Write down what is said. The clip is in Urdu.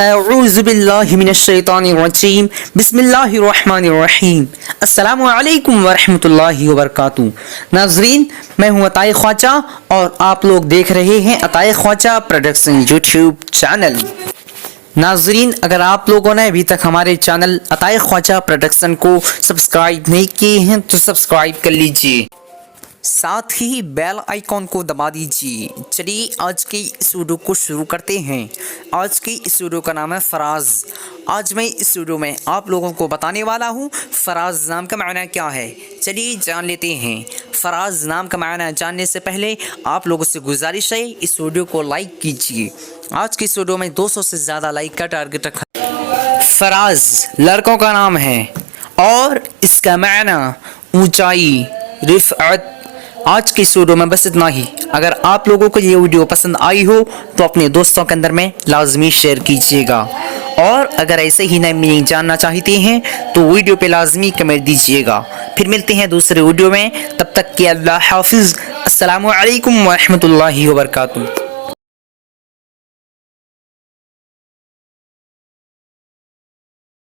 اعوذ باللہ من الشیطان الرجیم بسم اللہ الرحمن الرحیم السلام علیکم ورحمۃ اللہ وبرکاتہ۔ ناظرین، میں ہوں عطائے خواجہ اور آپ لوگ دیکھ رہے ہیں عطائے خواجہ پروڈکشن یوٹیوب چینل۔ ناظرین، اگر آپ لوگوں نے ابھی تک ہمارے چینل عطائے خواجہ پروڈکشن کو سبسکرائب نہیں کیے ہیں تو سبسکرائب کر لیجئے، ساتھ ہی بیل آئیکن کو دبا دیجیے۔ چلیے آج کی اس ویڈیو کو شروع کرتے ہیں۔ آج کی اس ویڈیو کا نام ہے فراز۔ آج میں اس ویڈیو میں آپ لوگوں کو بتانے والا ہوں فراز نام کا معنی کیا ہے۔ چلیے جان لیتے ہیں۔ فراز نام کا معنی جاننے سے پہلے آپ لوگوں سے گزارش ہے اس ویڈیو کو لائک کیجیے۔ آج کی اس ویڈیو میں 200 سے زیادہ لائک کا ٹارگٹ رکھا۔ فراز لڑکوں کا نام ہے اور اس کا معنی اونچائی، رفعت۔ آج کی اس ویڈیو میں بس اتنا ہی۔ اگر آپ لوگوں کو یہ ویڈیو پسند آئی ہو تو اپنے دوستوں کے اندر میں لازمی شیئر کیجیے گا، اور اگر ایسے ہی نئے میننگ جاننا چاہتے ہیں تو ویڈیو پہ لازمی کمنٹ دیجیے گا۔ پھر ملتے ہیں دوسرے ویڈیو میں، تب تک کہ اللہ حافظ۔ السلام علیکم ورحمۃ اللہ وبرکاتہ۔